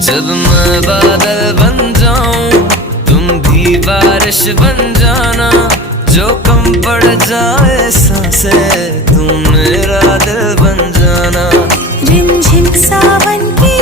जब मैं बादल बन जाऊं तुम भी बारिश बन जाना, जो कम पड़ जाए सांसें तुम मेरा दिल बन जाना। रिमझिम सावन की